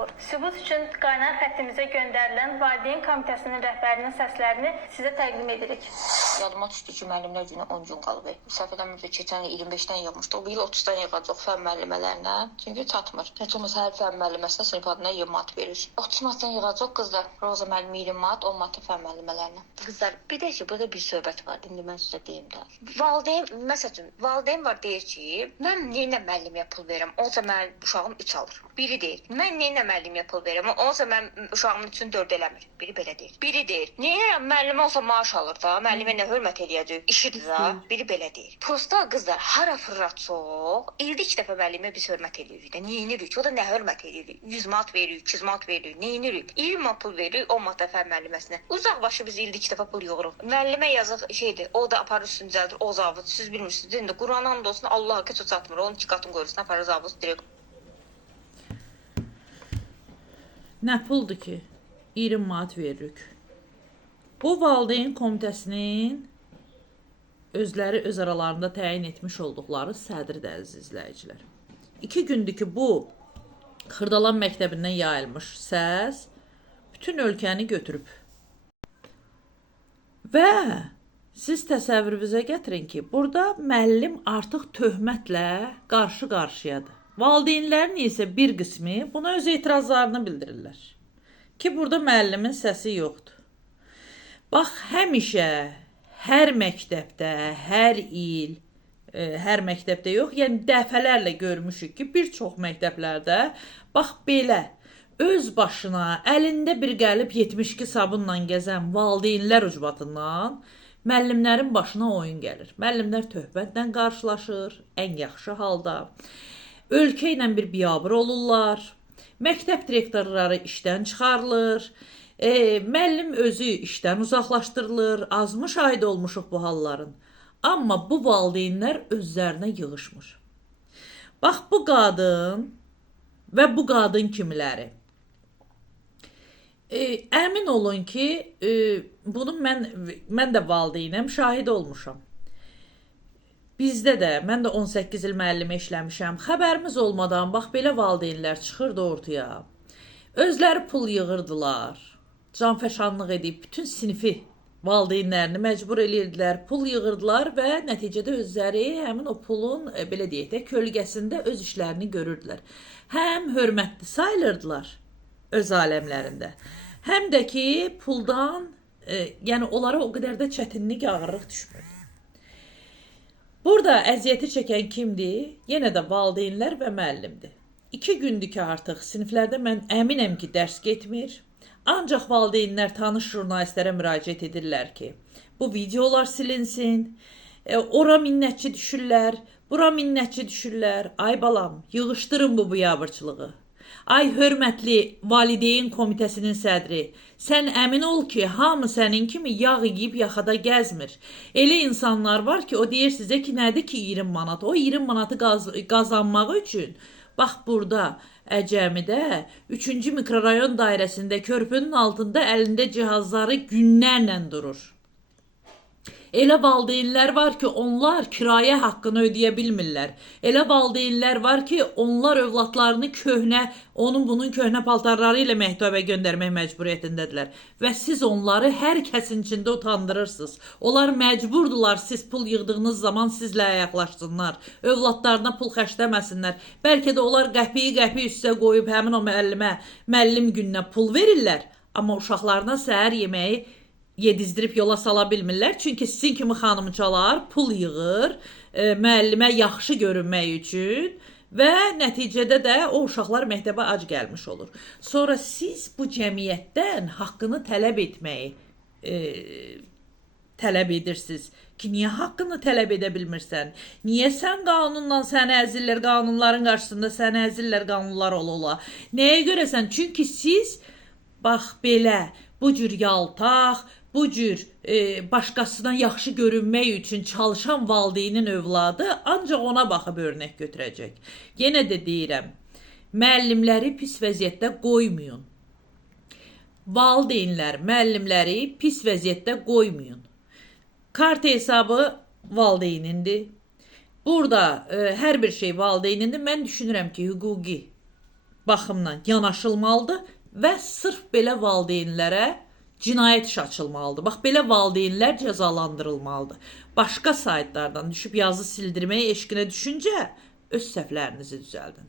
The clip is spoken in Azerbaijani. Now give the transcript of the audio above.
olur. Sübut üçün qaynar xəttimizə göndərilən Valideyn Komitəsinin rəhbərinin səslərini sizə təqdim edirik. Yadıma düşdü ki, müəllimlər günü 10 gün qalıb. Səhv eləmirəmsə keçən il 25-dən yığmışdı. O il 30-dan yığacaq fənn müəllimələrinə. Çünki çatmır. Heç olmasa hər fənn müəlliməsinə sinif adına 20 manat verir. 30 manatdan yığacaq qızlar. Roza müəllim 20 manat, 10 manat fənn müəllimələrinə. Qızlar, bir də ki, burada bir söhbət var. İndi mən sizə deyim də. Valideyn var deyir ki, mən nə müəllimə pul verirəm? O zaman uşağım 3 alır. Biri deyir, mən nə müəllimə pul verirəm? O zaman uşağımın üçün 4 eləmir. Biri belə deyir. Biri deyir, niyə müəllimə olsa maaş alır da, müəllimə nə hörmət eləyəcək? İşidir da. Biri belə deyir. Prosta qızlar hara fırrat çox, ildə 2 dəfə müəllimə biz hörmət eləyirik də. Nə edirik? O da nə hörmət eləyirik? 100 manat veririk, 200 manat veririk. Nə edirik? 20 manat pul veririk 10 manat fənn müəlliməsinə. Uzaqbaşı biz ildə 2 dəfə pul yığırıq. Müəllimə yazıq şeydir. O da aparır süncəldir, o zavod. Siz bilmirsiniz. İndi Quran and olsun, Allah heç o çatmır. Onun 2 qatını qoyursan, aparır zavod direkt. Nə puldur ki? 20 manat veririk. Bu Valideyn Komitəsinin özləri öz aralarında təyin etmiş olduqları sədridir, əziz izləyicilər. 2 gündür ki, bu Xırdalan məktəbindən yayılmış səs bütün ölkəni götürüb. Və siz təsəvvürünüzə gətirin ki, burada müəllim artıq töhmətlə qarşı-qarşıyadır. Valideynlərin isə bir qismi buna öz etirazlarını bildirirlər. Ki, burada müəllimin səsi yoxdur. Bax, həmişə, hər məktəbdə, hər il, hər məktəbdə yox, yəni dəfələrlə görmüşük ki, bir çox məktəblərdə, bax belə, öz başına, əlində bir gəlib 72 sabunla gəzən valideynlər ucbatından müəllimlərin başına oyun gəlir. Müəllimlər töhbətlə qarşılaşır, ən yaxşı halda. Ölkə ilə bir biabır olurlar, məktəb direktorları işdən çıxarılır, müəllim özü işdən uzaqlaşdırılır, az müşahidə olmuşuq bu halların. Amma bu valideynlər özlərinə yığışmır. Bax, bu qadın və bu qadın kimiləri. Əmin olun ki, bunu mən də valideynəm, şahid olmuşam. Bizdə də, mən də 18 il müəllimə işləmişəm. Xəbərimiz olmadan, bax, belə valideynlər çıxırdı ortaya. Özləri pul yığırdılar. Canfəşanlıq edib bütün sinifi valideynlərini məcbur edirdilər, pul yığırdılar və nəticədə özləri həmin o pulun, belə deyək də, kölgəsində öz işlərini görürdülər. Həm hörmətli sayılırdılar öz aləmlərində, həm də ki, puldan, yəni onlara o qədər də çətinlik, ağırlıq düşmürdü. Burada əziyyəti çəkən kimdir? Yenə də valideynlər və müəllimdir. 2 gündür ki, artıq siniflərdə mən əminəm ki, dərs getmir. Ancaq valideynlər tanış jurnalistlərə müraciət edirlər ki, bu videolar silinsin, ora minnətçi düşürlər, bura minnətçi düşürlər. Ay balam, yığışdırın bu biabırçılığı. Ay hörmətli Valideyn Komitəsinin sədri, sən əmin ol ki, hamı sənin kimi yağ yeyib yaxada gəzmir. Elə insanlar var ki, o deyir sizə ki, nədir ki 20 manat? O 20 manatı qazanmaq üçün, bax burada, Əcəmidə 3-cü mikrorayon dairəsində körpünün altında əlində cihazları günlərlə durur. Elə valideynlər var ki, onlar kirayə haqqını ödəyə bilmirlər. Elə valideynlər var ki, onlar övladlarını köhnə, bunun köhnə paltarları ilə məktəbə göndərmək məcburiyyətindədirlər. Və siz onları hər kəsin içində utandırırsınız. Onlar məcburdular siz pul yığdığınız zaman sizlə ayaqlaşsınlar. Övladlarına pul xərcləməsinlər. Bəlkə də onlar qəpiyi üstə qoyub həmin o müəllim gününə pul verirlər. Amma uşaqlarına səhər yeməyi yedizdirib yola sala bilmirlər. Çünki sizin kimi xanımcalar pul yığır müəllimə yaxşı görünmək üçün və nəticədə də o uşaqlar məktəbə ac gəlmiş olur. Sonra siz bu cəmiyyətdən haqqını tələb etməyi tələb edirsiniz ki, niyə haqqını tələb edə bilmirsən? Niyə sən qanunla səni əzirlər, qanunların qarşısında səni əzirlər, qanunlar ola? Nəyə görəsən? Çünki siz, bax belə, bu cür yaltaq, bu cür başqasına yaxşı görünmək üçün çalışan valideynin övladı ancaq ona baxıb örnək götürəcək. Yenə də deyirəm, müəllimləri pis vəziyyətdə qoymayın. Valideynlər, müəllimləri pis vəziyyətdə qoymayın. Kart hesabı valideynindir. Burada hər bir şey valideynindir. Mən düşünürəm ki, hüquqi baxımdan yanaşılmalıdır və sırf belə valideynlərə cinayət işi açılmalıdır. Bax, belə valideynlər cəzalandırılmalıdır. Başqa saytlardan düşüb yazı sildirməyə eşqinə düşüncə öz səhvlərinizi düzəldin.